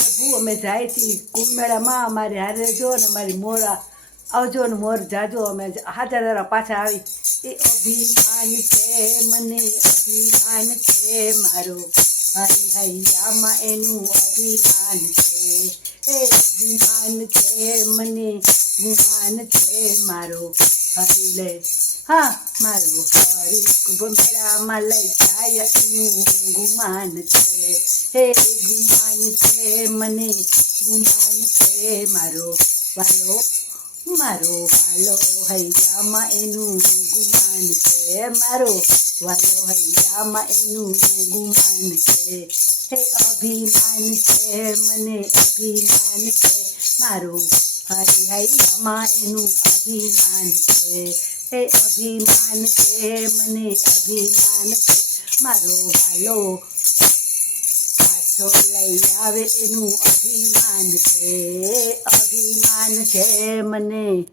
પ્રભુ અમે જાય છીએ કુંભ મેળામાં અમારે હારે રહેજો ને અમારી મોર આવજો ને મોર જાજો. અમે હાજર હારા પાછા આવી. એ અભિમાન છે મને, અભિમાન છે મારો. હરી હૈયામાં એનું અભિમાન છે. એ ગુમાન છે મને ગુમાન છે મારો હરી લે હા, મારો હરી કુંભ મેળામાં લઈ જાય એનું ગુમાન છે. હે ગુમાન છે મને, ગુમાન છે મારો વાલો મારો વાલો હૈયામાં એનું ગુમાન છે મારો વાલો હૈયામાં એનું ગુમાન છે. હે અભિમાન છે, મને અભિમાન છે. મારો હરી હૈયામાં એનું અભિમાન છે. હે અભિમાન છે, મને અભિમાન છે. મારો વાલો પાછો લઈ આવે એનું અભિમાન છે. અભિમાન છે, મને